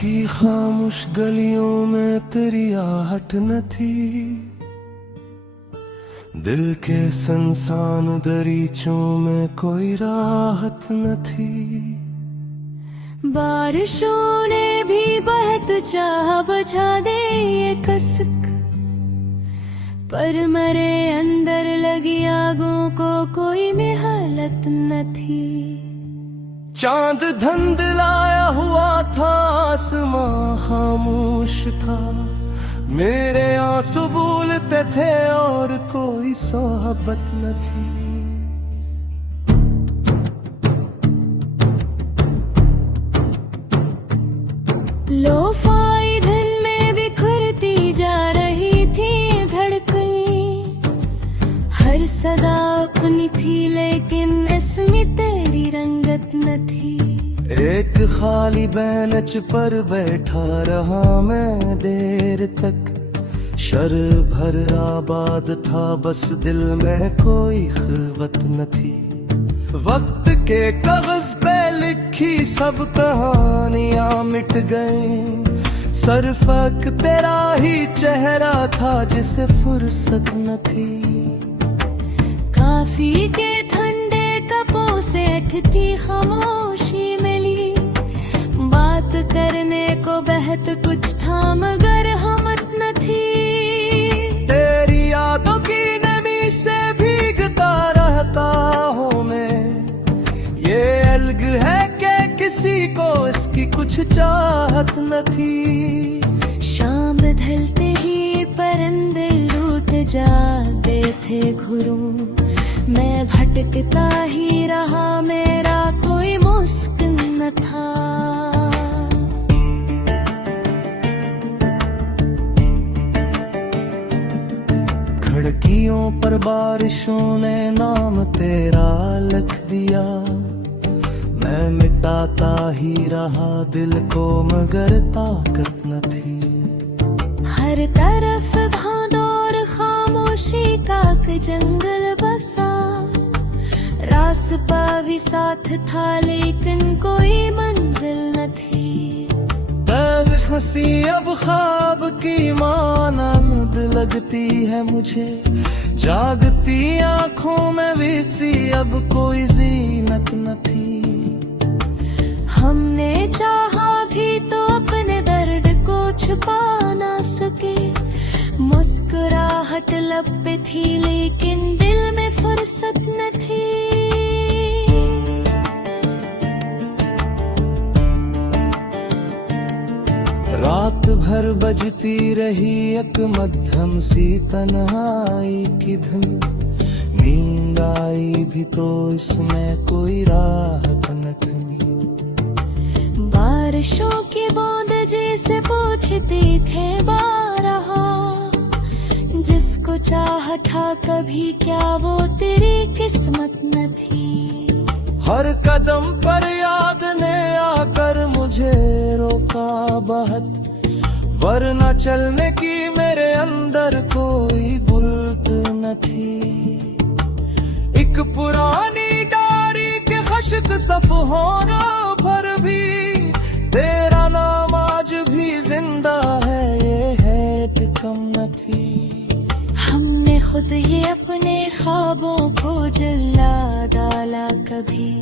बाकी खामोश गलियों में तेरी आहट न थी, दिल के संसान दरीचों में कोई राहत न थी। बारिशों ने भी बहुत चाह बुझा दे ये कसक, पर मेरे अंदर लगी आगों को कोई मिहालत न थी। चांद धंधलाया हुआ था, आसमां खामोश था, मेरे आंसू भूलते थे और कोई सोहबत न थी। लोफाई धुन में बिखरती जा रही थी धड़कनें, हर सदा अपनी थी लेकिन इसमें तेरी रंगत न थी। एक खाली बेंच पर बैठा रहा मैं देर तक, शर भर आबाद था बस दिल में कोई खिलवत न थी। वक्त के कागज पे लिखी सब कहानियां मिट गई, सरफक तेरा ही चेहरा था जिसे फुर्सत न थी। काफी के ठंडे कपों से उठती खामोशी मिली, बात करने को बहुत कुछ था मगर हिम्मत न थी। तेरी यादों की नमी से भीगता रहता हूँ मैं, ये अलग है कि किसी को इसकी कुछ चाहत न थी। शाम ढलते ही परिंदे लूट जाते थे घुरों, मैं भटकता ही रहा, मेरा कोई मुस्किन न था। खिड़कियों पर बारिशों ने नाम तेरा लिख दिया, मैं मिटाता ही रहा दिल को मगर ताकत न थी। हर तरफ भांदौर खामोशी का जंगल बसा, रास्ता भी साथ था लेकिन कोई मंजिल न थी। हंसी अब ख्वाब की मानंद लगती है मुझे, जागती आंखों में वीसी अब कोई जीनत न थी। हमने चाहा भी तो अपने दर्द को छुपा ना सके, मुस्कुराहट लब पे थी लेकिन दिल में फुर्सत न थी। रात भर बजती रही एक मध्यम सी तन्हाई की धुन, नींद आई भी तो इसमें कोई राहत न थी। बारिशों की बूंद जैसे पूछती थे बारहा, जिसको चाहा था कभी क्या वो तेरी किस्मत न थी। हर कदम पर याद ने आकर मुझे रोका बहुत, वरना चलने की मेरे अंदर कोई गुल्त न थी। एक पुरानी डायरी के खश्क सफ़हों पर भी तेरा नाम आज भी जिंदा है, ये है कि कम न थी। हमने खुद ही अपने ख्वाबों को जला डाला कभी,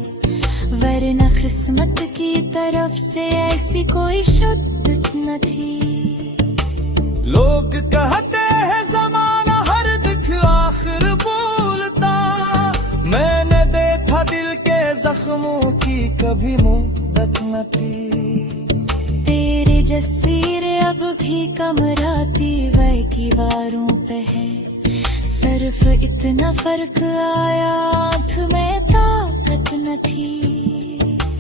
वरना किस्मत की तरफ से ऐसी कोई शुद्धत न थी। लोग कहते हैं ज़माना हर दुख आखिर भूलता, मैंने देखा दिल के जख्मों की कभी मुद्दत न थी। तेरी तस्वीर अब भी कमराती वह दीवारों पे है, सिर्फ इतना फर्क आया आँख में ताकत न थी।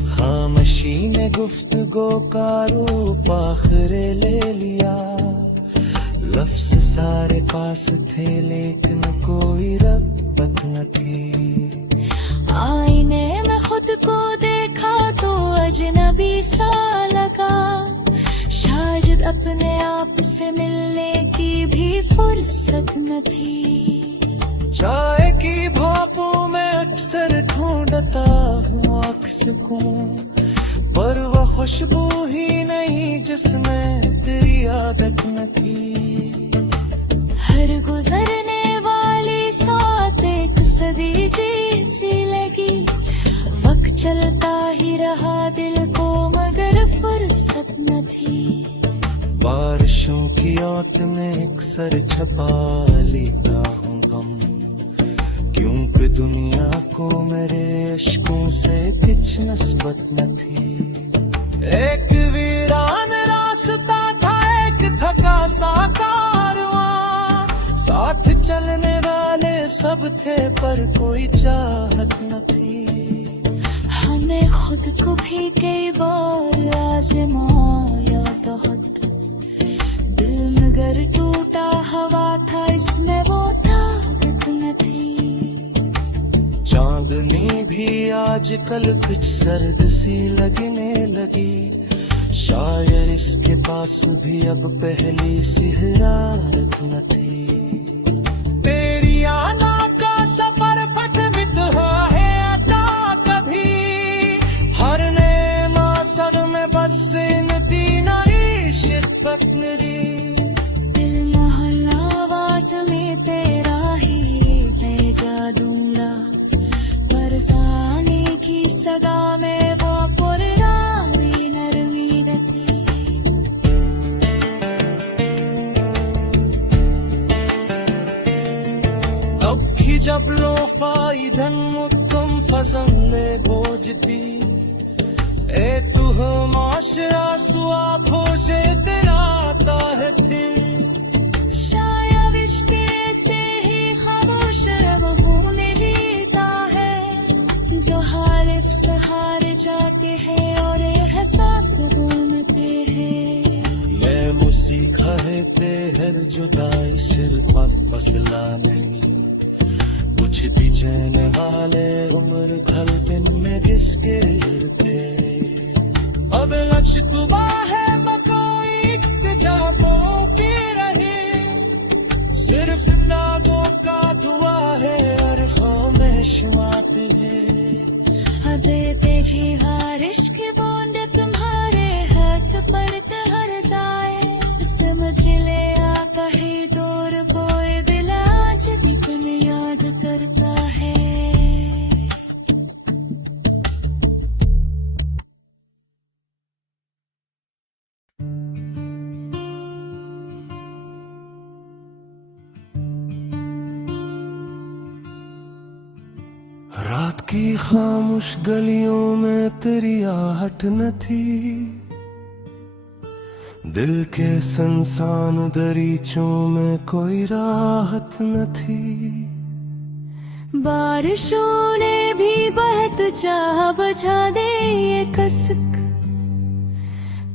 खामोशी ने गुफ्तगू का रूप आखिर ले लिया, लफ्ज़ सारे पास थे लेकिन कोई रब्बत न थी। आईने में खुद को देखा तो अजनबी सा लगा, शायद अपने आप से मिलने की भी फुर्सत न थी। चाय की भापों में अक्सर ढूंढता हूँ सुकून, पर वह खुशबू ही नहीं जिसमें तेरी आदत न थी। हर गुजरने वाली साथ एक सदी जैसी लगी, वक्त चलता ही रहा दिल को मगर फुर्सत न थी। बारिशों की ओट में एक सर छपा लेता हूँ गम, क्योंकि दुनिया को मेरे इश्कों से कुछ नस्बत न थी। एक वीरान रास्ता था, एक थका सा कारवां, साथ चलने वाले सब थे पर कोई चाहत न थी। हमें खुद को भी कई बार आजमाया बहुत, दिल मगर टूटा हवा था, इसमें वो ताकत न थी। चांदनी भी आजकल कुछ सर्द सी लगने लगी, शायर इसके पास भी अब पहली सी हरारत न थी। तेरी आना का सफर फटमित है अता कभी, हर ने मासर में बस इन दीना शिद्दत नरी। दिल मोहल्ला आवाज में तेरा ही मैं जा दूंगा, बरसाने की सदा में वो पुरानी नरमी न थी। तब भी जब लो फाइदन मुत्तम फजंले बोझती, ए तू हो माशरा सुआ भोजे तेरा ताह थी। शायद इश्क़ से ही खामोश रब में जीता है, जो हालिफ सहारे जाते हैं और एहसास ढूंढते हैं। मैं मुसीखा है तेहर जुदाई सिर्फ फसला नहीं, कुछ भी जैन वाले उम्र भर दिन में किसके गिरते। अब लक्ष्य है कोई इक्तिजा को पी रही, सिर्फ नागों का दुआ है अरफों में शुमाते हैं। देते ही बारिश की बूंद तुम्हारे हाथ पर ठहर जाए, समझ ले आ कहीं दूर कोई दिल आज भी तुम्हें याद करता है। रात की खामोश गलियों में तेरी आहट न थी, दिल के संसान दरीचों में कोई राहत न थी। बारिशों ने भी बहुत चाह बुझा दे ये कसक,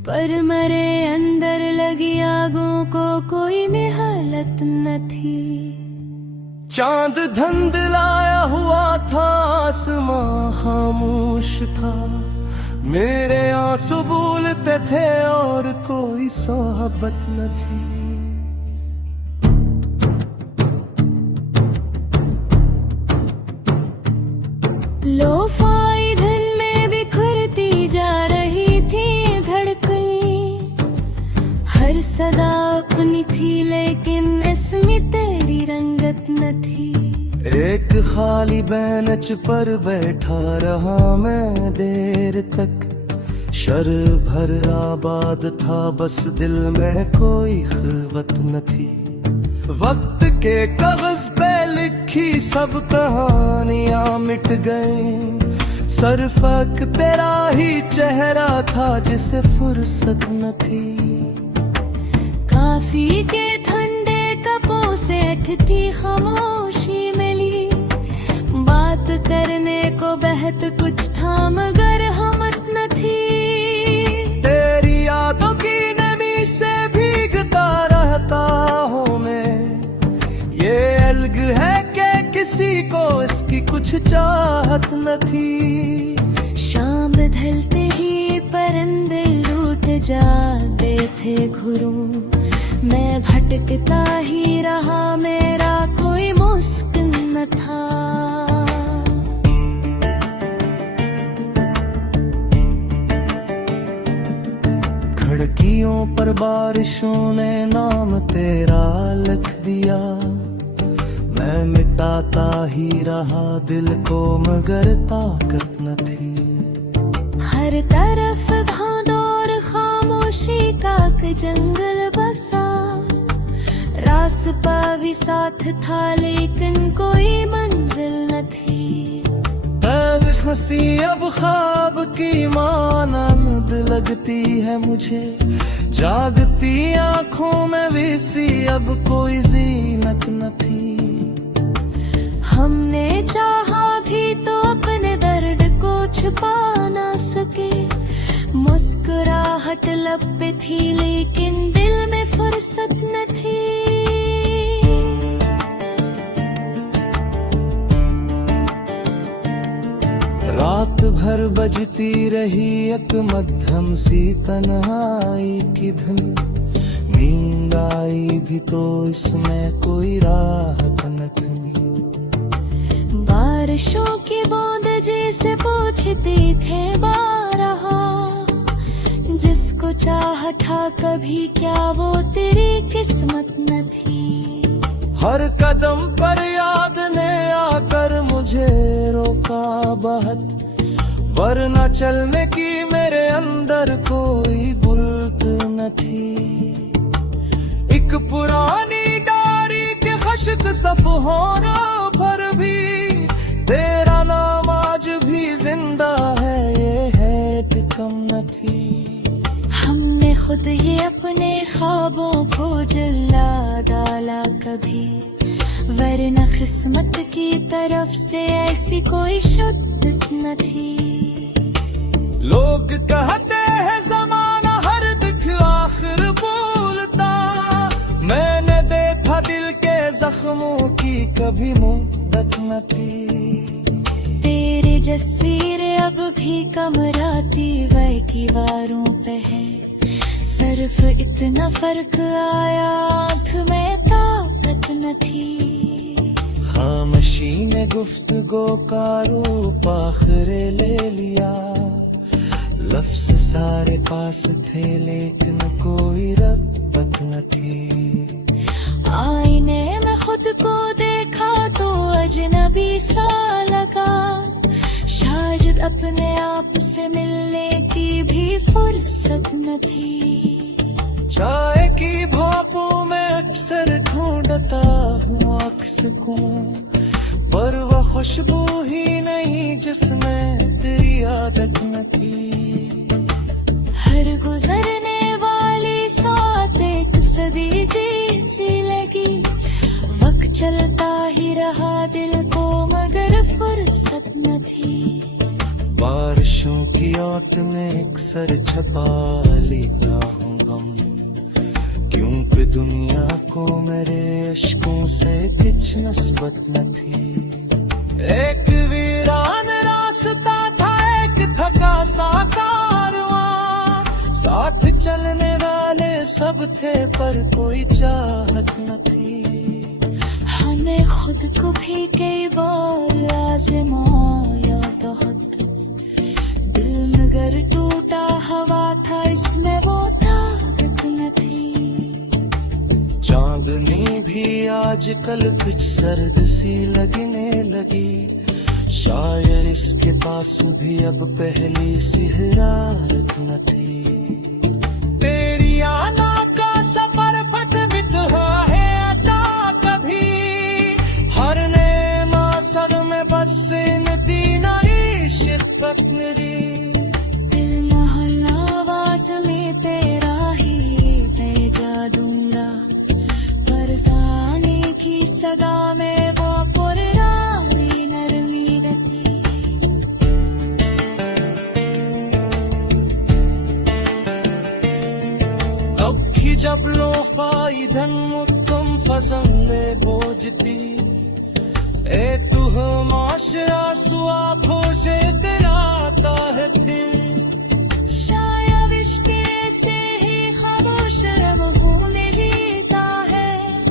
पर मरे अंदर लगी आगों को कोई मिहालत न थी। चांद धंधलाया हुआ था, आसमां खामोश था, मेरे आंसू भूलते थे और कोई सोहबत न थी। लोफाई धन में बिखरती जा रही थी धड़कनी, हर सदा अपनी थी लेकिन इसमें तेरी रंगत न थी। एक खाली बेंच पर बैठा रहा मैं देर तक, शर भर आबाद था बस दिल में कोई खिलवत न थी। वक्त के कागज पे लिखी सब कहानियां मिट गई, सरफक तेरा ही चेहरा था जिसे फुर्सत न थी। काफी के ठंडे कपों से अटती खामोशी मिली, बात करने को बहत कुछ था मगर हमत न थी। तेरी यादों की नमी से भीगता रहता हूँ मैं, ये अलग है कि किसी को इसकी कुछ चाहत न थी। शाम ढलते ही परिंदे लूट जाते थे घुरों, मैं भटकता ही रहा मेरा कोई मुस्किन न था। बारिशों ने नाम तेरा लिख दिया, मैं मिटाता ही रहा दिल को मगर ताकत न थी। हर तरफ घांदोर खामोशी का एक जंगल बसा, रास्ता भी साथ था लेकिन कोई मंजिल न थी। हंसी अब ख्वाब की मानंद लगती है मुझे, जागती आंखों में वीसी अब कोई जीनत न थी। हमने चाहा भी तो अपने दर्द को छुपा ना सके, मुस्कुराहट लब पे थी लेकिन दिल में फुर्सत न थी। रात भर बजती रही एक मध्यम सी तन्हाई की धुन, नींद आई भी तो इसमें कोई राहत न थी। बारिशों की बूंद जैसे पूछती थे बारहा, जिसको चाहा था कभी क्या वो तेरी किस्मत न थी। हर कदम पर याद ने आकर मुझे रोका बहुत, वरना चलने की मेरे अंदर कोई गुल्त न थी। एक पुरानी डायरी के खश्क सफ़हों पर भी तेरा नाम आज भी जिंदा है, ये है कि कम न थी। हमने खुद ही अपने ख्वाबों को जला डाला कभी, वरना किस्मत की तरफ से ऐसी कोई शुद्धत न थी। लोग कहते हैं जमाना हर दुख आखिर बोलता, मैंने देखा दिल के जख्मों की कभी मुद्दत न थी। तेरी तस्वीरें अब भी कमराती वह दीवारों पे है, सिर्फ इतना फर्क आया आँख में ताकत न थी। खामोशी ने गुफ्तगू का रूप आखिरे ले लिया, लफ्ज सारे पास थे लेकिन कोई रब्बत न थी। आईने में खुद को देखा तो अजनबी सा लगा, शायद अपने आप से मिलने की भी फुर्सत न थी। चाय की भापों में अक्सर ढूंढता हूँ अक्स को, पर वह खुशबू ही नहीं जिसमें तेरी आदत न थी। हर गुजरने वाली साथ एक सदी जैसी लगी, वक्त चलता ही रहा दिल को मगर फुर्सत न थी। बारिशों की ओट में अक्सर छपा लेता हूँ गम, क्योंकि दुनिया को मेरे अश्कों से कुछ नस्बत न थी। एक वीरान रास्ता था, एक थका सा कारवां, साथ चलने वाले सब थे पर कोई चाहत न थी। हमने खुद को भी कई बार आजमाया बहुत, दिल मगर टूटा हवा था इसमें वो ताकत न थी। चांदनी भी आजकल कुछ सर्द सी लगने लगी, शायर इसके पास भी अब पहली सी हरारत न थी। तेरी आना का सफर फटवित है अता कभी, हर ने मासर में बस नदीना शिद्दत मेरी। दिल मोहल्ला आवाज में तेरा ही भेजा दूंगा, बरसाने की सदा में वो पुरानी नरमी रखी। तब की जब लो फाइदन तुम फजंगे बोझती, ए तू हो माशरा सुआ भोजे तेरा है थी। शायद इश्क़ से ही खामोश रब भूले जीता है,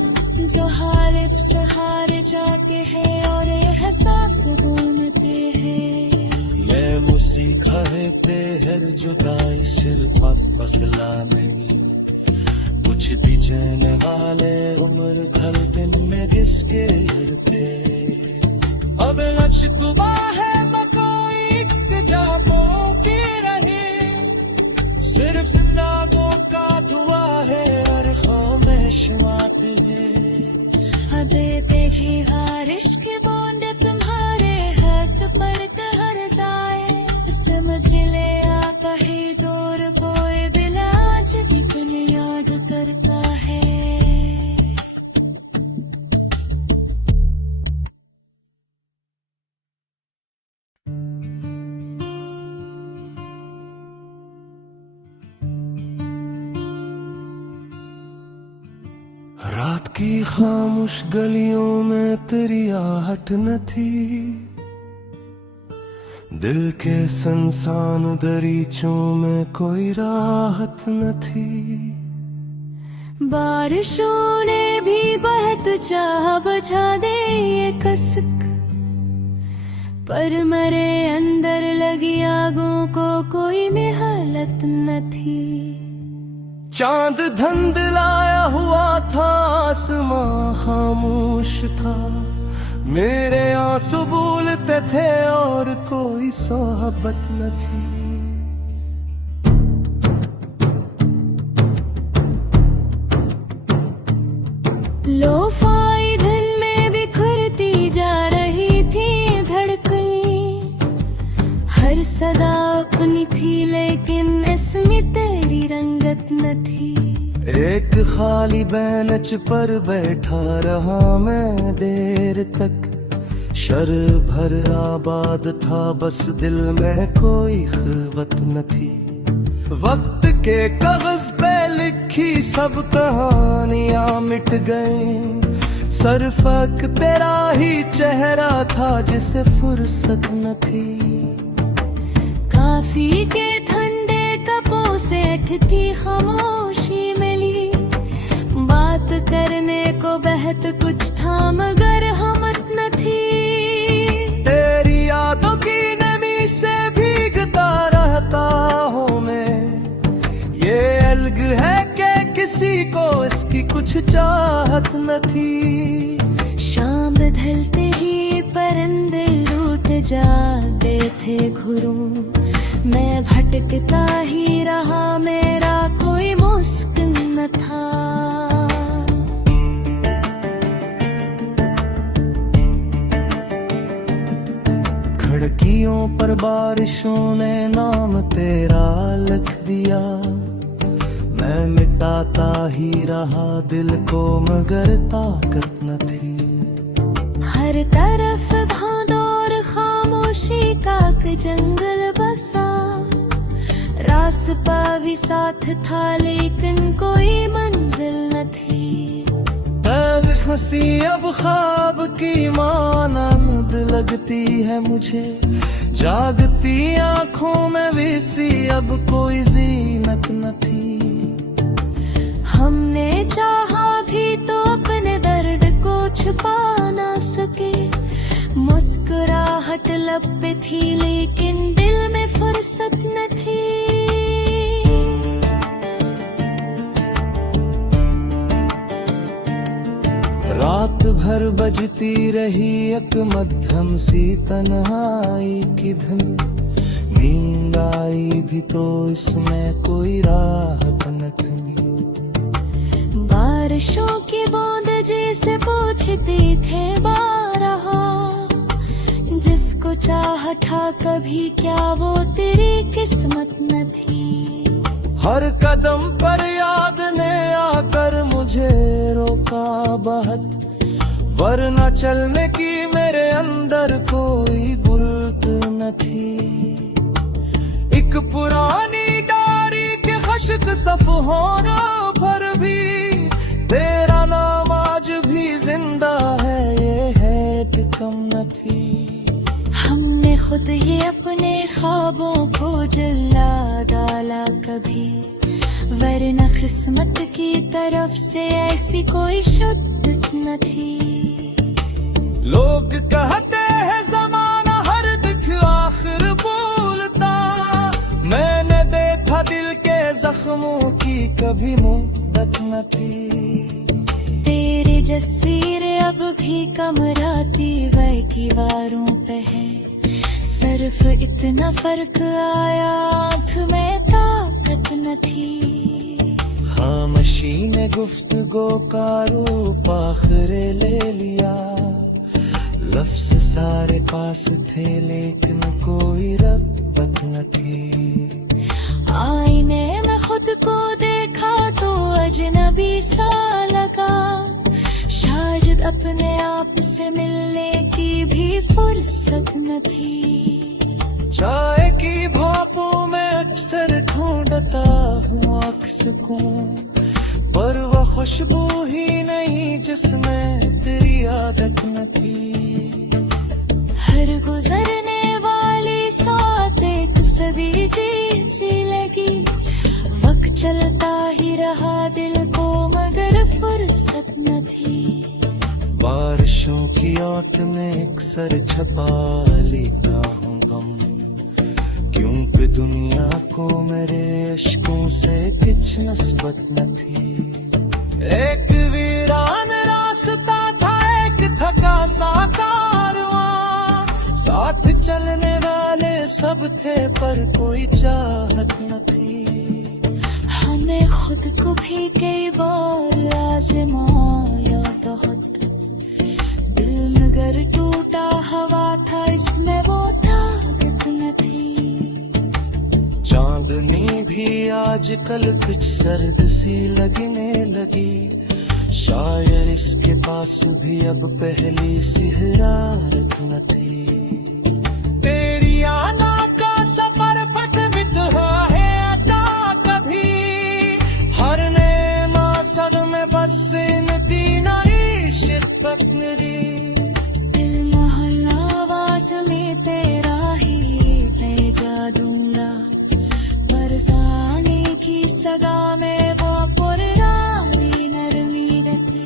जो हालिफ से हार जाके है और एहसास ढूंढते हैं। मैं मुसीखा है पे हर जुदाई सिर्फ फसला नहीं, कुछ भी जाने वाले उम्र भर दिन में किसके घर पे। अब नक्शा है मैं कोई जाबों की रही, सिर्फ नागों का धुआ है और खामोश बात है। अबे देखी बारिश की बूंद तुम्हारे हाथ पर ठहर जाए, समझ ले आ कहीं दूर कोई बिना आज की याद करता है। रात की खामोश गलियों में तेरी आहट न थी, दिल के संसान दरीचों में कोई राहत न थी। बारिशों ने भी बहुत चाह बुझा दे ये कसक, पर मेरे अंदर लगी आगों को कोई मेहनत न थी। चांद धुंधलाया हुआ था, आसमां खामोश था, मेरे आंसू बोलते थे और कोई सोहबत न थी। लोफाई धुन में बिखरती जा रही थी धड़कनें, हर सदा अपनी थी लेकिन इसमें तेरी रंगत न थी। एक खाली बेंच पर बैठा रहा मैं देर तक, शर भर आबाद था बस दिल में कोई खिलवत न थी। वक्त के कागज पे लिखी सब कहानियां मिट गई, सरफक तेरा ही चेहरा था जिसे फुर्सत न थी। काफी के ठंडे कपों से उठती खामोशी मिली, बात करने को बहुत कुछ था मगर हिम्मत न थी। तेरी यादों की नमी से भीगता रहता हूँ मैं, ये अलग है कि किसी को इसकी कुछ चाहत न थी। शाम ढलते ही परिंदे लूट जाते थे घरों, मैं भटकता ही रहा मेरा कोई मुस्किन न था। खिड़कियों पर बारिशों ने नाम तेरा लिख दिया, मैं मिटाता ही रहा दिल को मगर ताकत न थी। हर तरफ भांदौर खामोशी का जंगल बसा, रास्ता भी साथ था लेकिन कोई मंजिल न थी। फंसी अब ख्वाब की मानंद लगती है मुझे, जागती आंखों में भी सी अब कोई जीनत न थी। हमने चाहा भी तो अपने दर्द को छुपा ना सके, मुस्कुराहट लब पे थी लेकिन दिल में फुर्सत न थी। रात भर बजती रही एक मध्यम सी तन्हाई की धुन, नींद आई भी तो इसमें कोई राहत न थी। बारिशों की बूंद जैसे पूछती थे बारहा, जिसको चाह था कभी क्या वो तेरी किस्मत न थी। हर कदम पर याद ने आकर मुझे रोका बहुत, वरना चलने की मेरे अंदर कोई गुल्त न थी। एक पुरानी डायरी के खश्क सफ़हों पर भी तेरा नाम आज भी जिंदा है, ये है कि कम न थी। हमने खुद ही अपने ख्वाबों को जला डाला कभी, वरना किस्मत की तरफ से ऐसी कोई शुद्ध न थी। लोग कहते हैं ज़माना हर दिख आखिर कभी मुद्दत न थी। तेरी जस्वीर अब भी कमराती वह दीवारों पे है, सिर्फ इतना फर्क आया आँख में ताकत न थी। खामोशी ने गुफ्तगू का रूप आखिरे ले लिया, लफ्ज सारे पास थे लेकिन कोई रब्बत न थी। आईने में खुद को देखा तो अजनबी सा लगा, शायद अपने आप से मिलने की भी फुर्सत न थी। चाय की भापों में अक्सर ढूंढता हूँ आँख सुकून, पर वह खुशबू ही नहीं जिसमें तेरी आदत न थी। हर गुजरने वाली साथ एक सदी जैसी लगी, वक्त चलता ही रहा दिल को मगर फुर्सत न थी। बारिशों की ओट में अक्सर छपा लेता हूँ गम, क्योंकि दुनिया को मेरे अश्कों से कुछ नस्बत न थी। एक वीरान रास्ता था, एक थका सा कारवां, साथ चलने वाले सब थे पर कोई चाहत न थी। हमें खुद को भी कई बार आजमाया बहुत, दिल मगर टूटा हवा था इसमें वो ताकत न थी। चांदनी भी आजकल कुछ सर्द सी लगने लगी, शायर इसके पास भी अब पहली सी हरारत न थी। तेरी आना का सफर फटमित है अता कभी, हर ने मासद में बस नदी नाई शिद्दत मेरी। दिल मोहल्ला आवाज में तेरा ही भेजा दूंगा, बरसाने की सगा में वो पुरानी नरमी थी।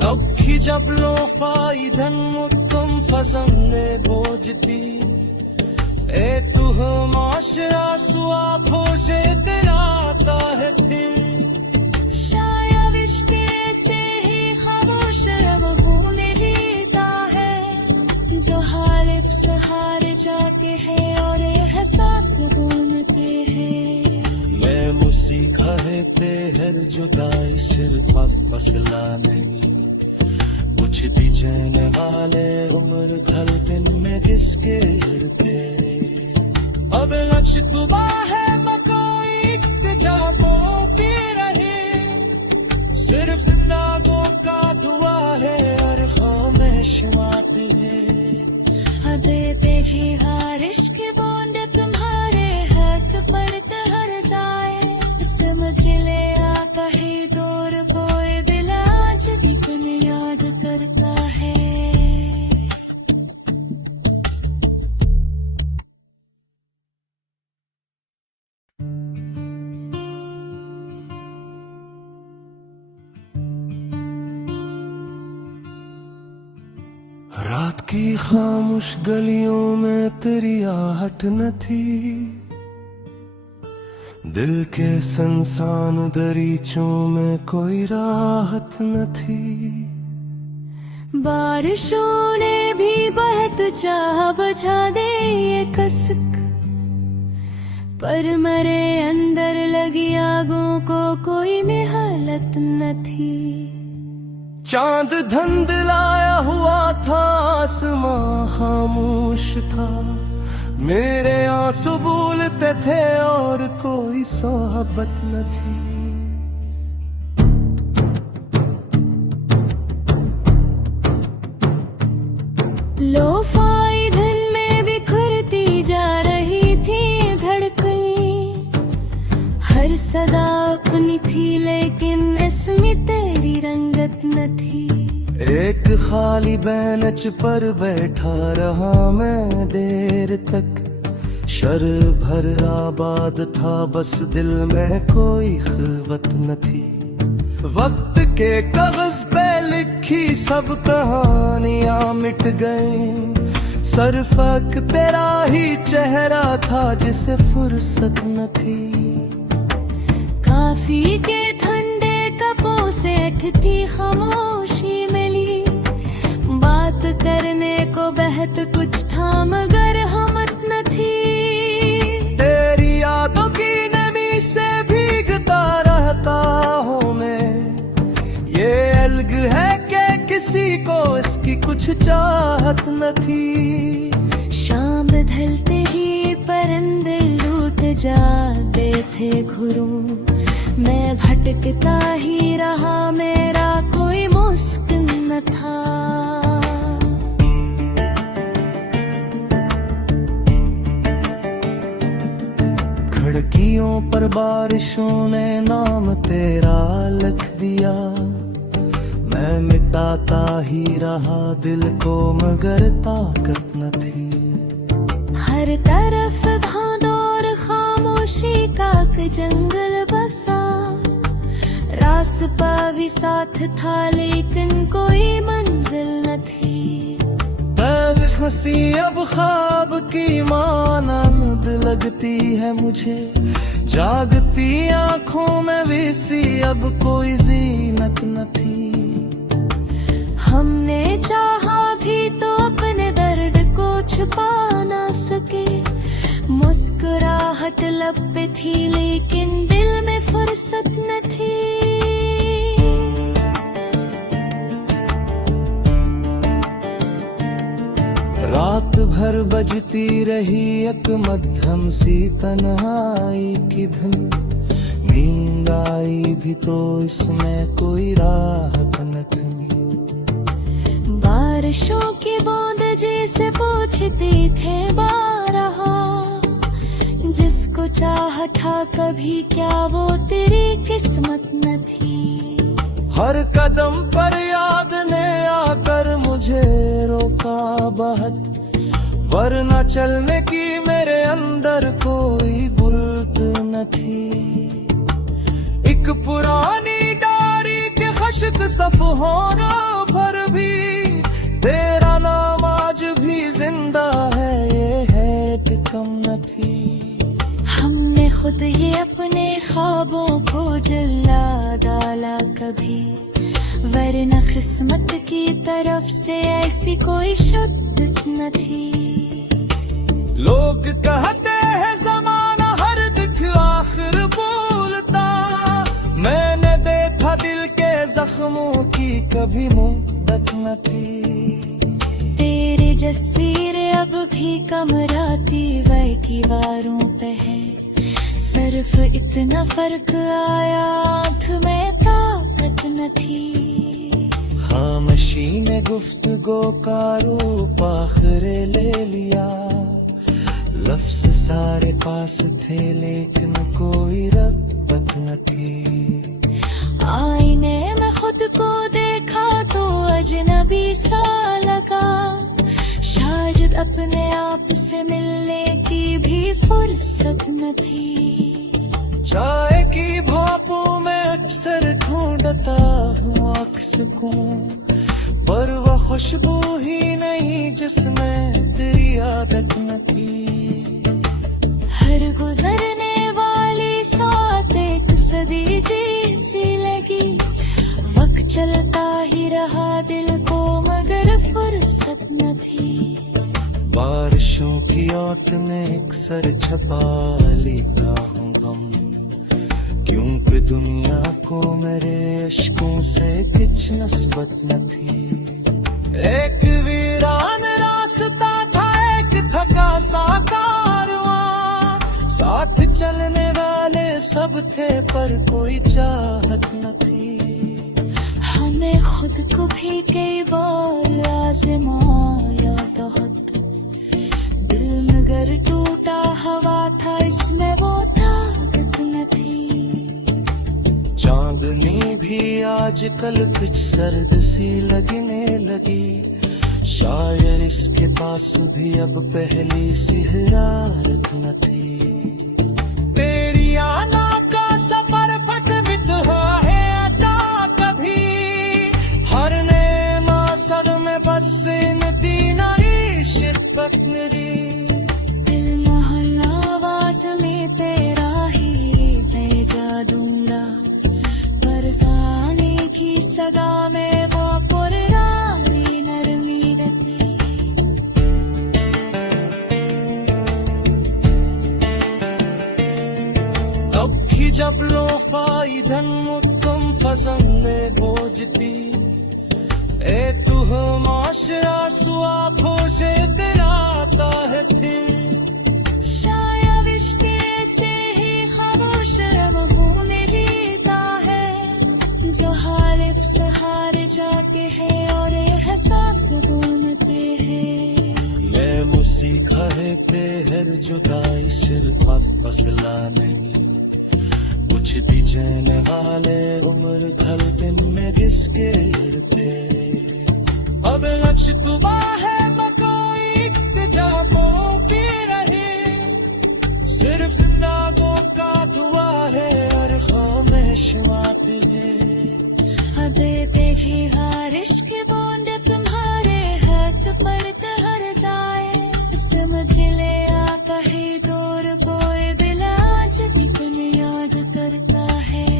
तब जब लो फाइदन मुत्तम फजमने बोझती, ए तू हो माशरा सुआ खोशे तेरा है थी। शायद इश्क से ही खामोश अब भूले जीता है, जो हालिफ सहारे जाके है और एहसास ढूंढते हैं। मैं मुसीखा है बेहद जुदाई सिर्फ फसला नहीं, कुछ भी जाने वाले उम्र ढल दिन में किसके पे। अब नक्शा है मकोई जाबो पी रहे, सिर्फ नागों का दुआ है और खामोश मात है। देते ही बारिश की बूंद तुम्हारे हाथ पर ठहर जाए, समझ ले आता है दूर कोई दिल आज भी तुम्हें याद करता है। रात की खामोश गलियों में तेरी आहट न थी, दिल के संसान दरीचों में कोई राहत न थी। बारिशों ने भी बहुत चाह बुझा दे ये कसक, पर मरे अंदर लगी आगों को कोई निहालत न थी। चांद धंधलाया हुआ था, आसमां खामोश था, मेरे आंसू बोलते थे और कोई सोहबत न थी। लोफाई धन में बिखरती जा रही थी धड़कन, हर सदा अपनी थी लेकिन इसमें तेरी रंगत न थी। एक खाली बेंच पर बैठा रहा मैं देर तक, शर भर आबाद था बस दिल में कोई खिलवत न थी। वक्त के कागज पे लिखी सब कहानियां मिट गई, सरफक तेरा ही चेहरा था जिसे फुर्सत न थी। काफी के ठंडे कपों से अटती खामोशी मिली। बात करने को बहत कुछ था मगर हमत न थी। तेरी यादों की नमी से भीगता रहता हूँ मैं। ये अलग है कि किसी को इसकी कुछ चाहत न थी। शाम ढलते ही परिंदे लूट जाते थे घुरों। मैं भटकता ही रहा, मेरा कोई मुस्किन न था। खिड़कियों पर बारिशों ने नाम तेरा लिख दिया। मैं मिटाता ही रहा दिल को मगर ताकत न थी। हर तरफ भांदौर खामोशी का जंगल बसा। रास्ता भी साथ था लेकिन कोई मंजिल न थी। मैं भी फंसी अब ख्वाब की मानंद लगती है मुझे। जागती आंखों में भी सी अब कोई जीनत न थी। हमने चाहा भी तो अपने दर्द को छुपा ना सके। मुस्कुराहट लब पे थी लेकिन दिल में फुर्सत न थी। रात भर बजती रही एक मध्यम सी तन्हाई की धुन। नींद आई भी तो इसमें कोई राहत न थी। बारिशों की बूंद जैसे पूछती थे बारहा। जिसको चाहा था कभी क्या वो तेरी किस्मत न थी। हर कदम पर याद ने आकर मुझे रोका बहुत। वरना चलने की मेरे अंदर कोई गुल्त न थी। एक पुरानी डायरी के खश्क सफ़हों पर भी तेरा नाम आज भी जिंदा है, ये है कि कम न थी। हमने खुद ही अपने ख्वाबों को जला डाला कभी। वरना किस्मत की तरफ से ऐसी कोई शिद्दत न थी। लोग कहते हैं ज़माना हर दुख आखिर बोलता। मैंने देखा दिल के जख्मों की कभी मुद्दत न थी। तेरी तस्वीर अब भी कमराती वह दीवारों पे है। सिर्फ इतना फर्क आया आँख में ताकत न थी। खामोशी ने गुफ्तगू का रूप आखिर ले लिया। लफ्ज़ सारे पास थे लेकिन कोई रब्बत न थी। आईने में खुद को देखा तो अजनबी सा लगा। शायद अपने आप से मिलने की भी फुर्सत न थी। चाय की भापों में अक्सर ढूंढता हूँ अक्स को। पर वह खुशबू ही नहीं जिसमें तेरी आदत न थी। हर गुजरने वाली साथ एक सदी जैसी लगी। वक्त चलता ही रहा दिल को मगर फुर्सत न थी। बारिशों की औत में अक्सर छपा लेता हूँ गम। क्योंकि दुनिया को मेरे अश्कों से कुछ नस्बत न थी। एक वीरान रास्ता था, एक थका सा कारवां। साथ चलने वाले सब थे पर कोई चाहत न थी। हमें खुद को भी कई बार आजमाया बहुत। दिल मगर टूटा हवा था, इसमें वो ताकत न थी। चांदनी भी आजकल कुछ सर्द सी लगने लगी। शायर इसके पास भी अब पहली सी हरारत न थी। तेरी आना का सफर फटबित है अता कभी। हर ने मासर में बस इन तीन शिद्दत तेरी। दिल मोहल्ला आवाज में तेरा ही मैं जादूंगा, बरसाने की सदा में वो पुरानी नरमी रखी। तब जब लो फाइदन मुत्तम फजंगे बोझती ए तू माशरा सुआ खोशे तेरा है थी। शायद इश्क से ही खामोश रब में जीता है, जो हालिफ से हार जाके है और एहसास ढूंढते हैं। मैं मुसीखा है बेहद जुदाई सिर्फ फसला नहीं, कुछ भी जैन वाले उम्र भर दिन में किसके गिरते। अब नक्श तुबा है बकोई जाबों की रही, सिर्फ नागों का दुआ है अरखों में शमाते हैं। देते ही हर इश्क बूंद तुम्हारे हाथ पर ठहर जाए, समझ ले आ कहीं दूर कोई बिला जब तुम्हें याद करता है।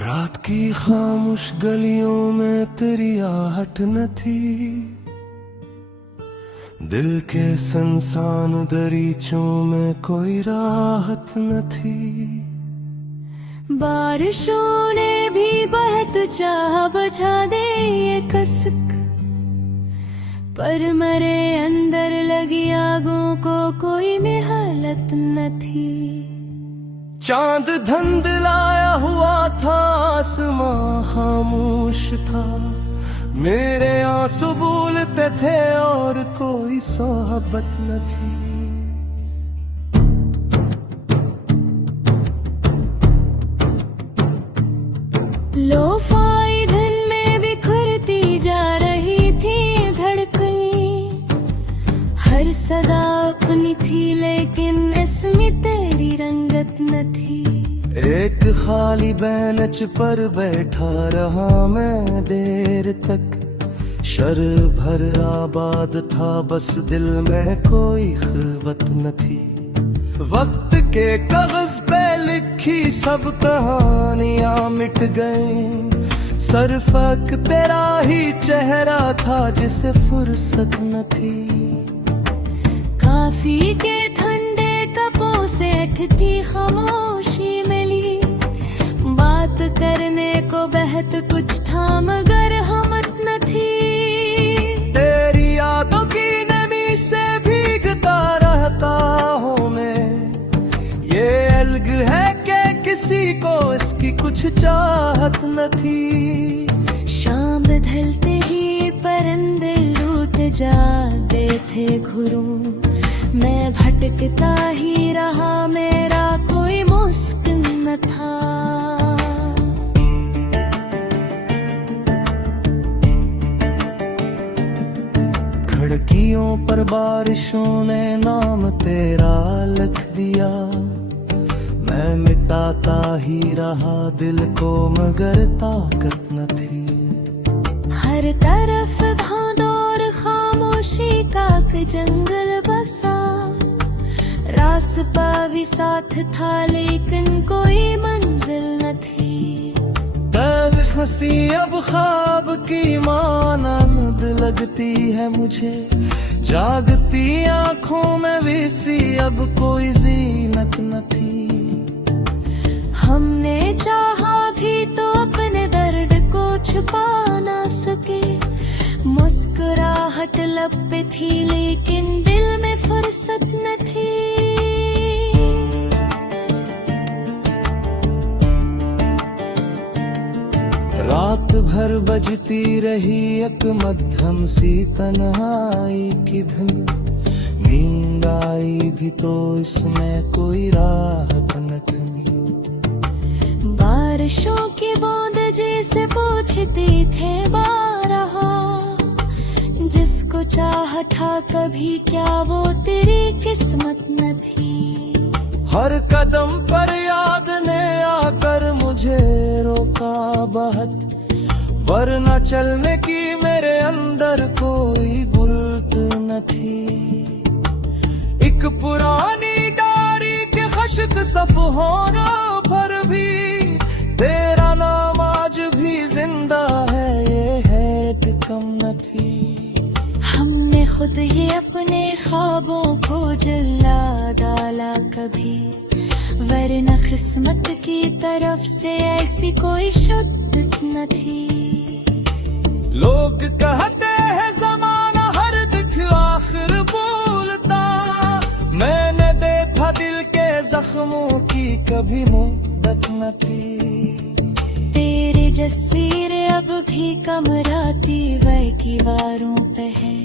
रात की खामोश गलियों में तेरी आहट न थी, दिल के संसान दरीचों में कोई राहत न थी। बारिशों ने भी बहुत चाह बुझा दे ये कसक, पर मरे अंदर लगी आगों को कोई मेहनत न थी। चांद धंधलाया हुआ था, आसमां खामोश था, मेरे आंसू बोलते थे और कोई सोहबत न थी। लो फाइधन में बिखरती जा रही थी धड़कनें, हर सदा अपनी थी लेकिन इसमें तेरी रंगत न थी। एक खाली बेंच पर बैठा रहा मैं देर तक, शर भर आबाद था बस दिल में कोई खिलवत न थी। वक्त के कागज पे लिखी सब कहानियां मिट गईं, सरफक तेरा ही चेहरा था जिसे फुर्सत न थी। काफी के ठंडे कपों से अटती खामोशी मिली, बात करने को बहुत कुछ था मगर हिम्मत न थी। तेरी यादों की नमी से भीगता रहता हूँ मैं, ये अलग है कि किसी को इसकी कुछ चाहत न थी। शाम ढलते ही परिंदे लूट जाते थे घुरों, मैं भटकता ही रहा मेरा कोई मुस्किन न था। खिड़कियों पर बारिशों ने नाम तेरा लिख दिया, मैं मिटाता ही रहा दिल को मगर ताकत न थी। हर तरफ भांदौर खामोशी का जंगल बसा, रास्ता भी साथ था लेकिन कोई मंजिल न थी। हंसी अब ख्वाब की मानंद लगती है मुझे, जागती आंखों में वैसी अब कोई जीनत न थी। हमने चाहा भी तो अपने दर्द को छुपा ना सके, मुस्कुराहट लब पे थी लेकिन दिल में फुर्सत न थी। रात भर बजती रही एक मध्यम सी तन्हाई की धुन, नींद आई भी तो इसमें कोई राहत न थी। बारिशों की बूंद जैसे पूछती थे बारहा, जिसको चाहा था कभी क्या वो तेरी किस्मत न थी। हर कदम पर याद ने आकर मुझे रोका बहुत, वरना चलने की मेरे अंदर कोई गुल्त न थी। एक पुरानी डायरी के खश्क सफ़हों पर भी तेरा नाम आज भी जिंदा है, ये है कि कम न थी। हमने खुद ये अपने ख्वाबों को जला डाला कभी, वरना किस्मत की तरफ से ऐसी कोई शुद्दत न थी। लोग कहते हैं ज़माना हर दुख आखिर बोलता, मैंने देखा दिल के जख्मों की कभी मुद्दत न थी। तेरी तस्वीर अब भी कमराती वह दीवारों पे है,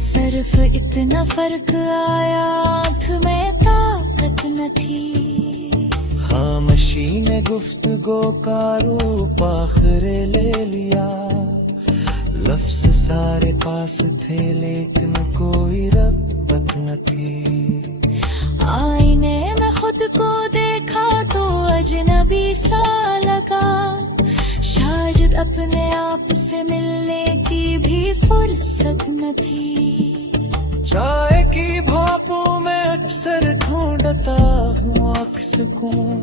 सिर्फ इतना फर्क आया आँख में ताकत न थी। खामोशी ने गुफ्तगू का रूप आखिर ले लिया, लफ्ज सारे पास थे लेकिन कोई रब्बत न थी। आईने में खुद को देखा तो अजनबी सा लगा, शायद अपने आप से मिलने की भी फुर्सत न थी। चाय की भापों में अक्सर ढूंढता हूँ सुकून,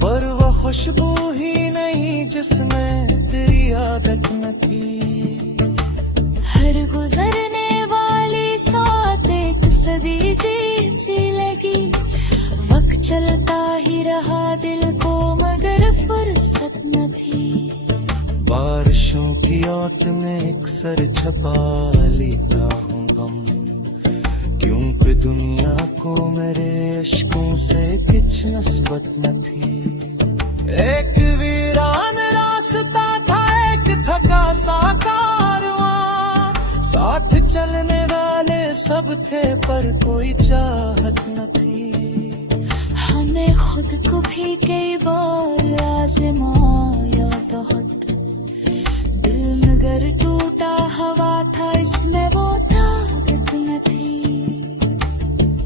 पर वह खुशबू ही नहीं जिसमें तेरी आदत न थी। हर गुजरने वाली साथ एक सदी जैसी लगी, वक्त चलता ही रहा दिल को मगर फुर्सत न थी। बारिशों की ओट में अक्सर छपा लेता हूँ गम, क्योंकि दुनिया को मेरे इश्कों से कुछ नस्बत न थी। एक वीरान रास्ता था, एक थका सा कारवां, साथ चलने वाले सब थे पर कोई चाहत न थी। हमें खुद को भी कई बार आजमाया बहुत, दिल मगर टूटा हवा था इसमें वो ताकत न थी।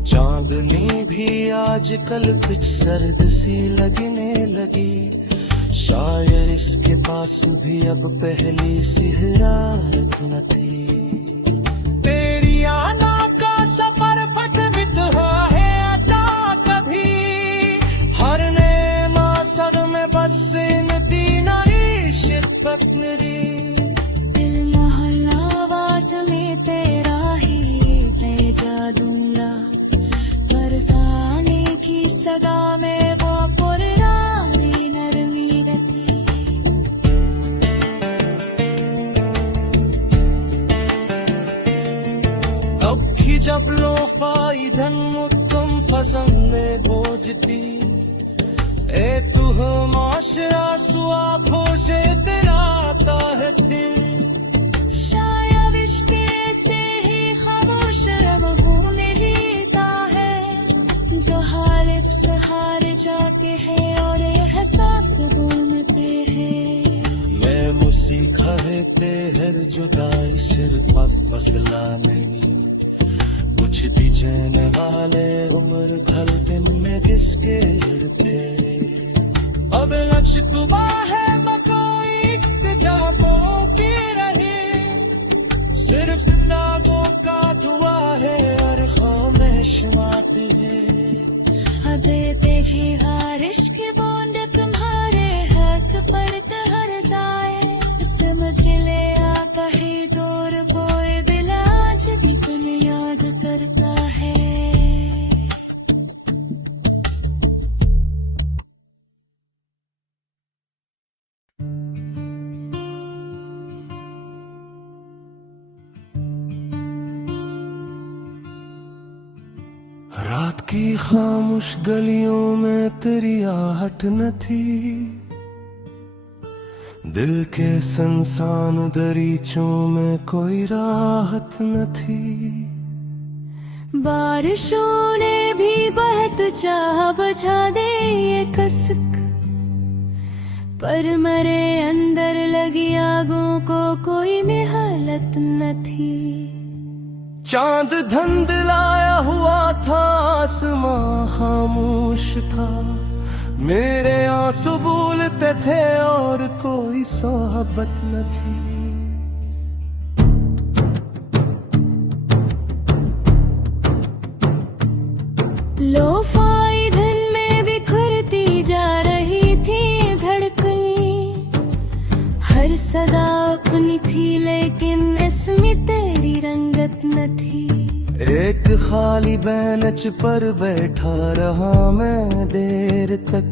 चांदनी भी आजकल कुछ सर्द सी लगने लगी, शायर इसके पास भी अब पहली सी हिरारत न थी। तेरी आना का सफर फटवित है अता कभी, हर नए मासर में बस इन दीना इश्क़ मेरी। दिल मोहल्ला आवाज में तेरा ही भेजा दूंगा, बरसाने की सदा में वो पुरानी नरमी रहती। अब भी जब लो फाइदन मुत्तम फजम में बोझती, ए तू हो माशरा सुआ पोशे तेरा आता है थे। शायद इश्क से ही खामोश अब भूले जीता है, जो हालिफ से हार जाते हैं और एहसास भूलते हैं। मैं मुसीखा है तेहर जुदाई सिर्फ फसला नहीं, कुछ भी जाने वाले उम्र भर दिन में किसके गिरते। अब नक्श तुबा है बकोई जाबों की रही, सिर्फ नागों का दुआ है और खामोश माते हैं। देते ही बारिश की बूंद तुम्हारे हाथ पर ठहर जाए, समझ ले आ कहीं दूर कोई दिल आज भी तुम्हें याद करता है। रात की खामोश गलियों में तेरी आहट न थी, दिल के संसान दरीचों में कोई राहत न थी। बारिशों ने भी बहुत चाह बुझा दे ये कसक, पर मरे अंदर लगी आगों को कोई मेहनत न थी। चांद धंधलाया हुआ था, आसमां खामोश था, मेरे आंसू बोलते थे और कोई सोहबत न थी। लोफाई धुन में बिखरती जा रही थी धड़कनें, हर सदा अपनी थी लेकिन इसमें तेरी रंगत न थी। एक खाली बेंच पर बैठा रहा मैं देर तक,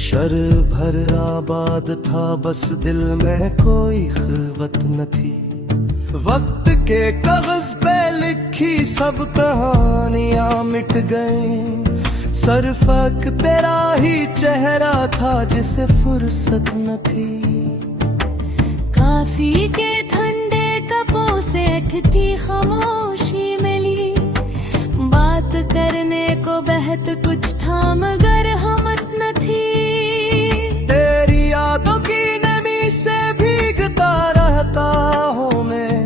शर भर आबाद था बस दिल में कोई खिलवत न थी। वक्त के कागज पे लिखी सब कहानियां मिट गई, सिर्फ एक तेरा ही चेहरा था जिसे फुर्सत न थी। काफी के ठंडे कपों से उठती खामोशी मिली, बात करने को बहत कुछ था मगर हिम्मत न थी। तेरी यादों की नमी से भीगता रहता हूँ मैं,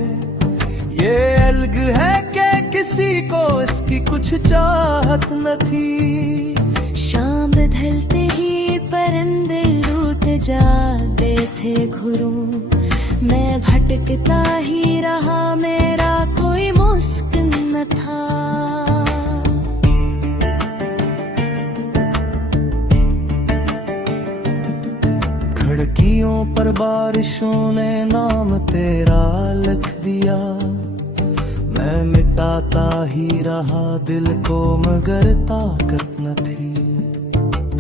ये अलग है कि किसी को इसकी कुछ चाहत न थी। शाम ढलते ही परिंदे लूट जाते थे घुरों, मैं भटकता ही रहा, मेरा कोई मुस्किन न था। खिड़कियों पर बारिशों ने नाम तेरा लिख दिया, मैं मिटाता ही रहा दिल को मगर ताकत न थी।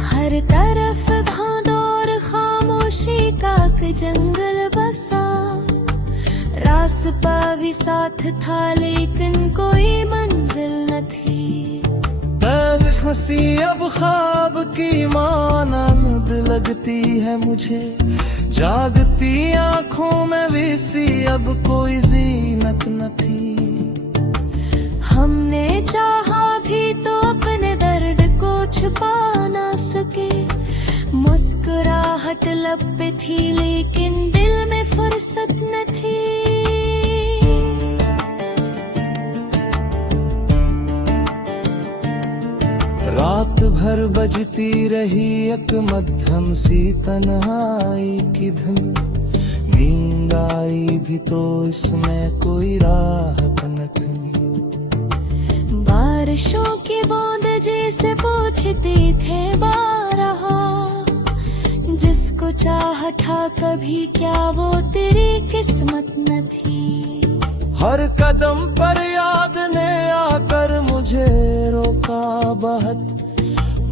हर तरफ भांदौर खामोशी का जंगल बसा, रास्ता भी साथ था लेकिन कोई मंजिल न थी। हंसी अब ख्वाब की मानंद लगती है मुझे, जागती आंखों में वैसी अब कोई जीनत न थी। हमने चाहा भी तो अपने दर्द को छुपा ना सके, मुस्कुराहट लब पे थी लेकिन दिल में फुर्सत न थी। रात भर बजती रही एक मध्यम सी तन्हाई की धुन, नींद आई भी तो इसमें कोई राहत न थी। बारिशों की बूंद जैसे पूछती थे बारहा, जिसको चाहा था कभी क्या वो तेरी किस्मत न थी। हर कदम पर याद ने आकर मुझे रोका बहुत,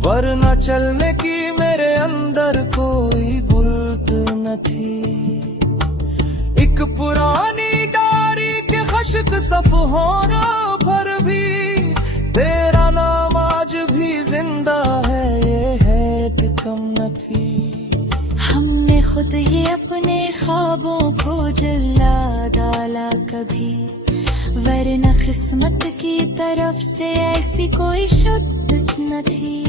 वरना चलने की मेरे अंदर कोई गुल्त न थी। एक पुरानी डायरी के खश्क सफ़हों पर भी तेरा नाम आज भी जिंदा है, ये है कि कम न थी। हमने खुद ही अपने ख्वाबों को जला डाला कभी, वरना किस्मत की तरफ से ऐसी कोई शुद्ध न थी।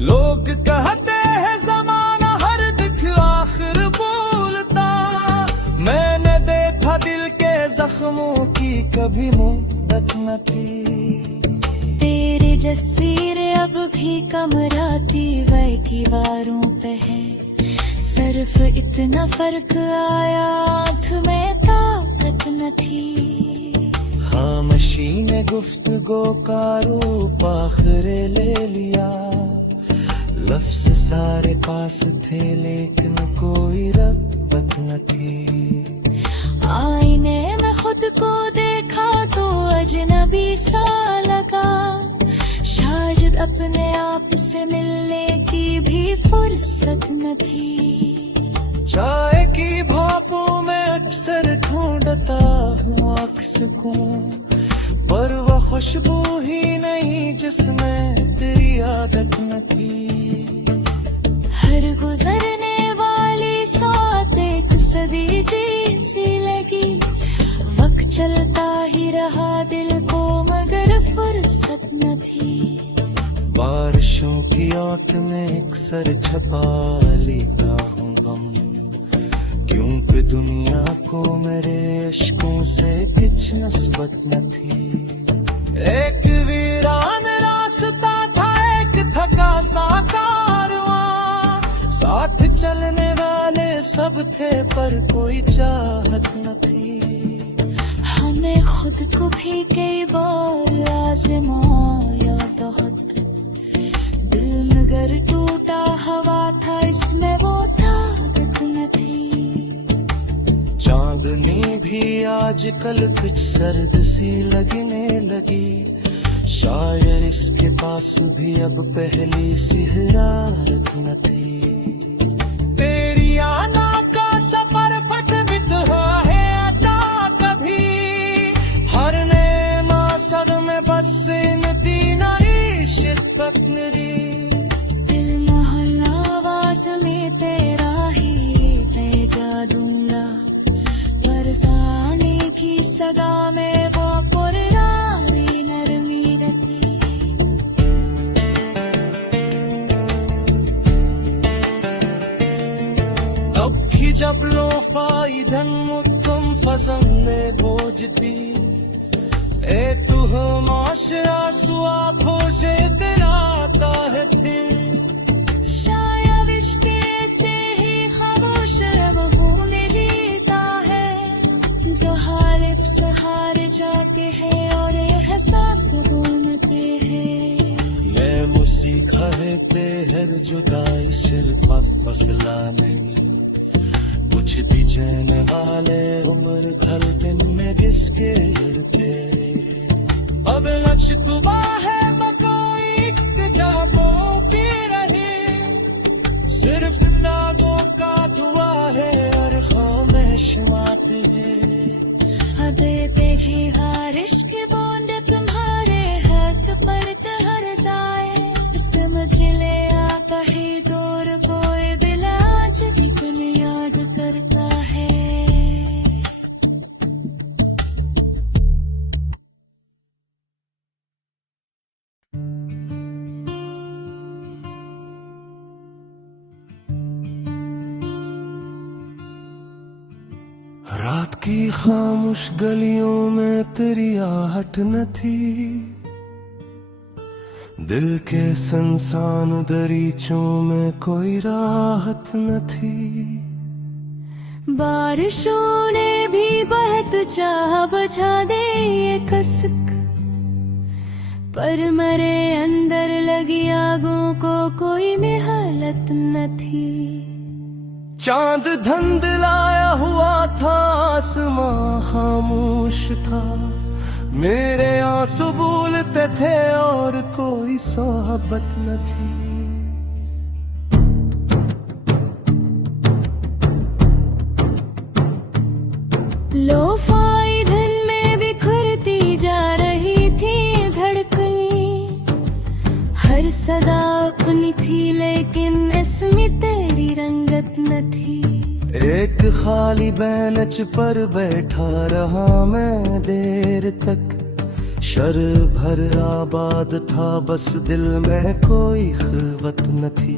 लोग कहते हैं ज़माना हर दुख आखिर बोलता, मैंने देखा दिल के जख्मों की कभी मुद्दत न थी। तेरी तस्वीर अब भी कमराती वह दीवारों पे है, सिर्फ इतना फर्क आया आँख में ताकत न थी। खामोशी ने गुफ्तगू का रूप आखिर ले लिया, लफ्ज़ सारे पास थे लेकिन कोई रब्बत न थी। आईने में खुद को देखा तो अजनबी सा लगा, शायद अपने आप से मिलने की भी फुर्सत न थी। चाय की भापों में अक्सर ढूंढता हूँ अक्स को, पर वह खुशबू ही नहीं जिसमें तेरी आदत न थी। हर गुजरने वाली साथ एक सदी जैसी लगी, वक्त चलता ही रहा दिल को मगर फुर्सत न थी। बारिशों की आंख में अक्सर छपा लेता हूँ गम, क्योंकि दुनिया को मेरे इश्कों से कुछ नस्बत न थी। एक वीरान रास्ता था, एक थका सा कारवां, साथ चलने वाले सब थे पर कोई चाहत न थी। हमने खुद को भी कई बार आजमाया बहुत, दिल मगर टूटा हवा था, इसमें वो ताकत न थी। चांदनी भी आजकल कुछ सर्द सी लगने लगी, शायर इसके पास भी अब पहली सी हरारत न थी। तेरी आना का सफर फटबित है अता कभी, हर ने मासर में बस इन दीना शिद्दत नरी। दिल मोहल्ला आवाज में तेरा ही भेजा दूंगा, बरसाने की सदा में वो पुरानी नरमी रखी। तब की जब लो फाइदन मुत्तम फजन में बोझती, ए तुह माशरा सुआ भोजे दिलाता है थे। शायद इश्क़ से ही खामोश अब भूले जीता है, जो हालिफ से हार जाके है और एहसास भूलते हैं। मैं मुसीखा है पेहर जुदाई सिर्फ फसला नहीं, कुछ भी जैन वाले उम्र भर दिन में किसके गिरते। अब नक्श कुबा है कोई जाबो पी रही, सिर्फ नागों का दुआ है और खामोश माते हैं। अबे देखी बारिश की बूंद तुम्हारे हाथ पर ठहर जाए, समझ ले आ कहीं दूर कोई दिल आज भी तुम्हें याद करता है। रात की खामोश गलियों में तेरी आहट न थी, दिल के संसान दरीचों में कोई राहत न थी। बारिशों ने भी बहुत चाह बुझा दे ये कसक, पर मरे अंदर लगी आगों को कोई मेहनत न थी। चांद धंधलाया हुआ था, आसमां खामोश था, मेरे आंसू भूलते थे और कोई सोहबत न थी। लोफाई धन में बिखरती जा रही थी धड़कनी, हर सदा अपनी थी लेकिन इसमें तेरी रंगत न थी। एक खाली बेंच पर बैठा रहा मैं देर तक, शर भर आबाद था बस दिल में कोई खिलवत न थी।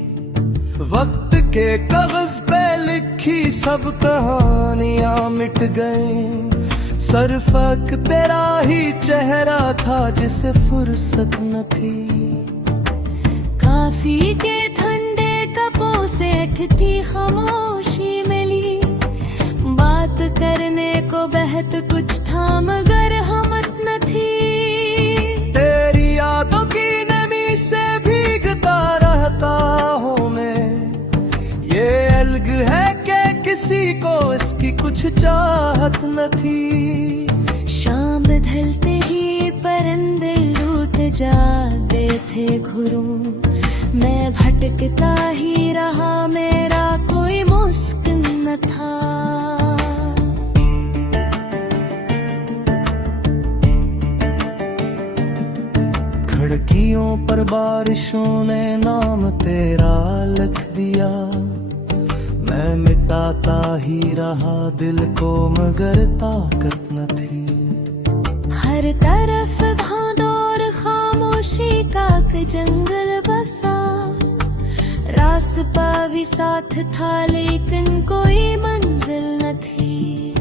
वक्त के कागज पे लिखी सब कहानियां मिट गई, सरफक तेरा ही चेहरा था जिसे फुर्सत न थी। काफी के ठंडे कपों से उठती खामोशी मिली, बात करने को बहत कुछ था मगर हमत न थी। तेरी यादों की नमी से भीगता रहता हूँ मैं, ये अलग है कि किसी को इसकी कुछ चाहत न थी। शाम ढलते ही परिंदे लूट जाते थे घरों, मैं भटकता ही रहा, मेरा कोई मुस्किन न था। खिड़कियों पर बारिशों ने नाम तेरा लिख दिया, मैं मिटाता ही रहा दिल को मगर ताकत न थी। हर तरफ भांदोर खामोशी का जंगल बसा, रास्ता भी साथ था लेकिन कोई मंजिल न थी।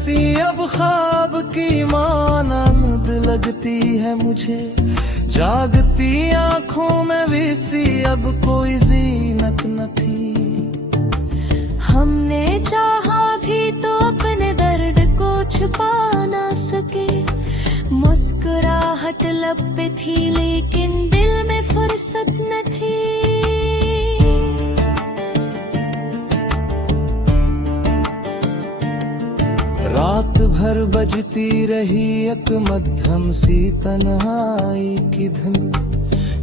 सी अब ख्वाब की मानंद लगती है मुझे, जागती आंखों में भी सी अब कोई जीनत न थी। हमने चाहा भी तो अपने दर्द को छुपा ना सके, मुस्कुराहट लब पे थी लेकिन दिल में फुर्सत न थी। रात भर बजती रही एक मध्यम सी तन्हाई की धुन,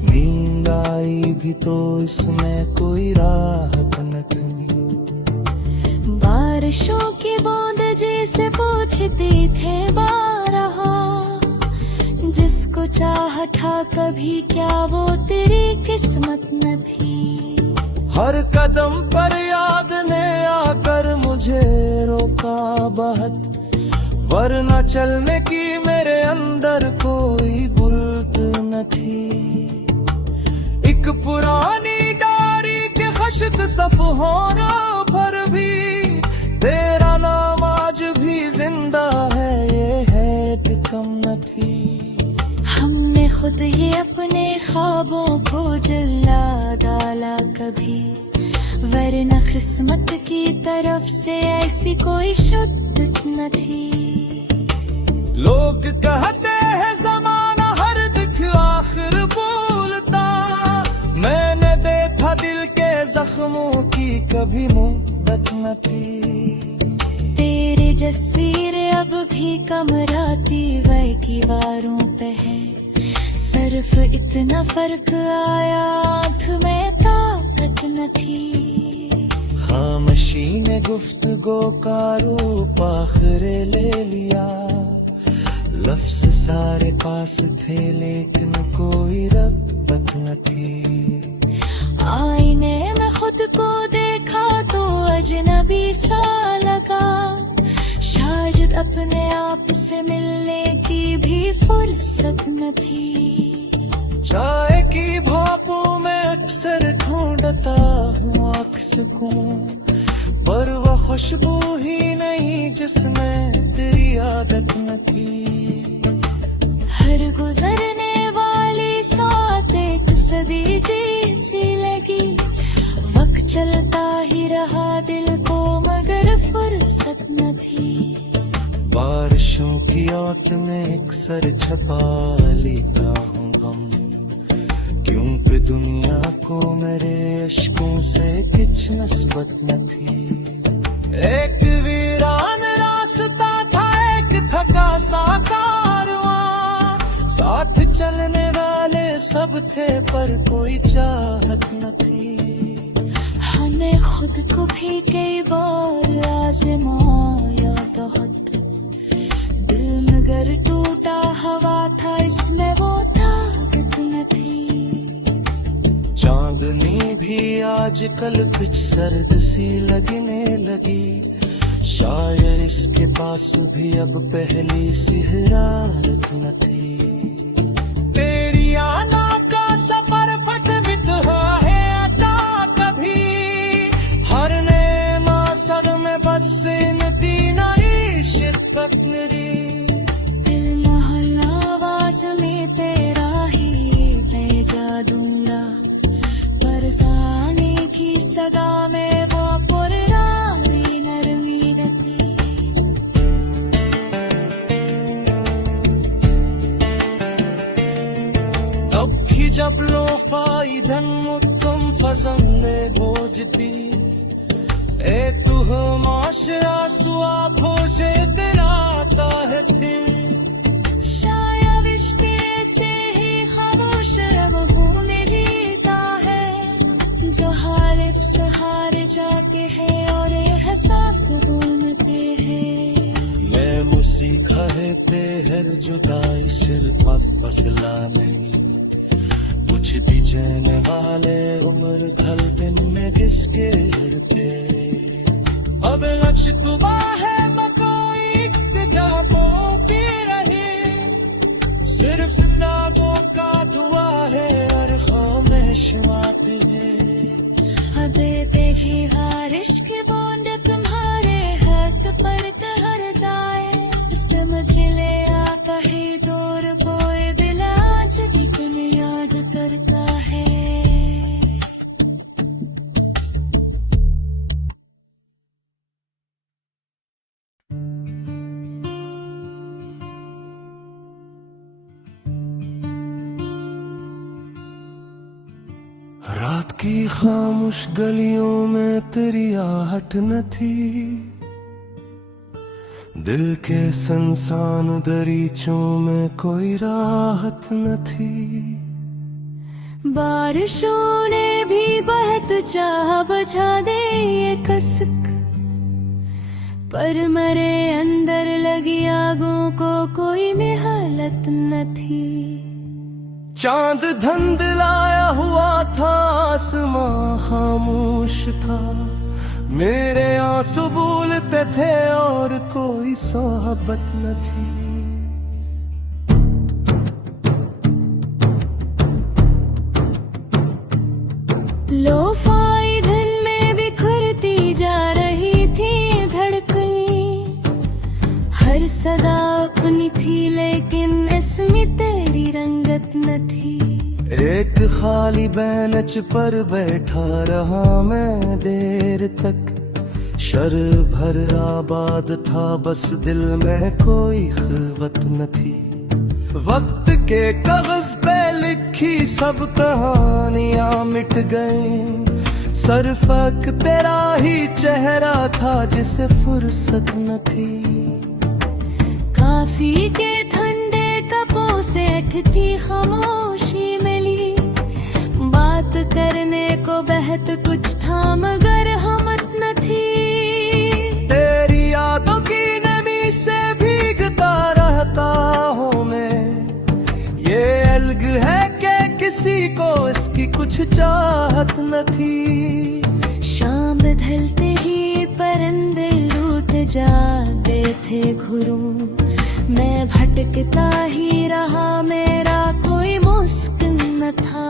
नींद आई भी तो इसमें कोई राहत न थी। बारिशों की बूंद जैसे पूछती थे बारहा, जिसको चाहा था कभी क्या वो तेरी किस्मत न थी। हर कदम पर याद ने आकर मुझे रोका बहुत, वरना चलने की मेरे अंदर कोई गुल्ट न थी। एक पुरानी डायरी के खश्त सफ़हों पर भी तेरा नाम आज भी जिंदा है, ये है कि कम न थी। हमने खुद ही अपने ख्वाबों को जला डाला कभी, वरना किस्मत की तरफ से ऐसी कोई शुद्धत न थी। लोग कहते हैं जमाना हर दुख आखिर बोलता, मैंने देखा दिल के जख्मों की कभी मुद्दत न थी। तेरी तस्वीर अब भी कमराती वह दीवारों पे है, सिर्फ इतना फर्क आया आँख में ताकत न थी। खामोशी ने गुफ्तगू का रूप आखिर ले लिया, लफ्ज सारे पास थे लेकिन कोई रब्बत न थी। आईने में खुद को देखा तो अजनबी सा लगा, शायद अपने आप से मिलने की भी फुर्सत न थी। चाय की भापों में अक्सर ढूंढता हूँ अक्स को, पर वह खुशबू ही नहीं जिसमें तेरी आदत न थी। हर गुजरने वाली साथ एक सदी जैसी लगी, वक्त चलता ही रहा दिल को मगर फुर्सत न थी। बारिशों की आंख में अक्सर छपा लेता हूँ गम, क्योंकि दुनिया को मेरे अश्कों से कुछ नस्बत न थी। एक वीरान रास्ता था, एक थका सा कारवां, साथ चलने वाले सब थे पर कोई चाहत न थी। हमने खुद को भी कई बार आजमाया बहुत, दिल मगर टूटा हवा था इसमें वो ताकत न थी। चांदनी भी आजकल कुछ सर्द सी लगने लगी, शायर इसके पास भी अब पहली सी हरारत न थी। तेरी आना का सफर फटवित है अता कभी, हर ने मासर में बस इन तीन शिद्दत मेरी। दिल मोहल्ला आवाज में तेरा ही भेजा दूंगा, बरसाने की सदा में वो पुरानी नरमी न थी। तब की जब लो फायदन मुत्तम फजंदे बोझती, ए तू हो माशरा सुआ फोशे दिलाता है थी। शायद इश्क से ही खामोश अब भूले जीता है, जो हालिफ से हार जाते हैं और एहसास भूलते हैं। मैं मुसीखा है तेहर जुदाई सिर्फ फसला नहीं, कुछ भी जाने वाले उम्र ढल दिन में किसके थे। अब लक्ष्य तुबा है न कोई इत्तेजा की रही, सिर्फ नागों का दुआ है और खामोश बातें हैं। देते ही बारिश की बूंद तुम्हारे हाथ पर ठहर जाए, चले आ कहीं दूर कोई दिल आज भी याद करता है। रात की खामोश गलियों में तेरी आहट न थी, दिल के संसान दरीचों में कोई राहत न थी। बारिशों ने भी बहुत चाह बुझा दे ये कसक, पर मेरे अंदर लगी आगों को कोई निहालत न थी। चांद धुंधलाया हुआ था, आसमां खामोश था, मेरे आंसू भूलते थे और कोई सोहबत न थी। लोफाई धुन में बिखरती जा रही थी धड़कनें, हर सदा अपनी थी लेकिन इसमें तेरी रंगत न थी। एक खाली बेंच पर बैठा रहा मैं देर तक, शर भर आबाद था बस दिल में कोई खिलवत न थी। वक्त के कागज पे लिखी सब कहानियां मिट गई, सरफक तेरा ही चेहरा था जिसे फुर्सत न थी। काफी के ठंडे कपों से अटती खामोशी मिली, बात करने को बहत कुछ था मगर हमत न थी। तेरी यादों की नमी से भीगता रहता हूँ मैं, ये अलग है कि किसी को इसकी कुछ चाहत न थी। शाम ढलते ही परिंदे लूट जाते थे घुरों, मैं भटकता ही रहा, मेरा कोई मुस्किन न था।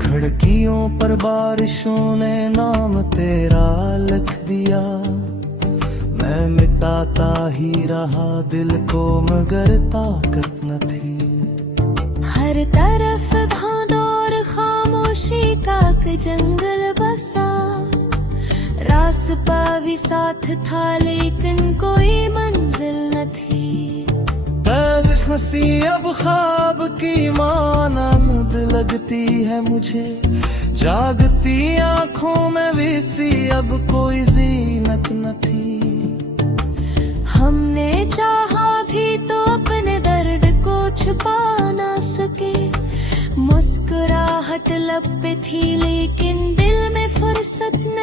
खिड़कियों पर बारिशों ने नाम तेरा लिख दिया, मैं मिटाता ही रहा दिल को मगर ताकत न थी। हर तरफ भांदौर खामोशी का जंगल बसा, रास्ता भी साथ था लेकिन कोई मंजिल न थी। फंसी अब ख्वाब की मानंद लगती है मुझे, जागती आंखों में भी सी अब कोई जीनत न थी। हमने चाहा भी तो अपने दर्द को छुपा ना सके, मुस्कुराहट लब पे थी लेकिन दिल में फुर्सत न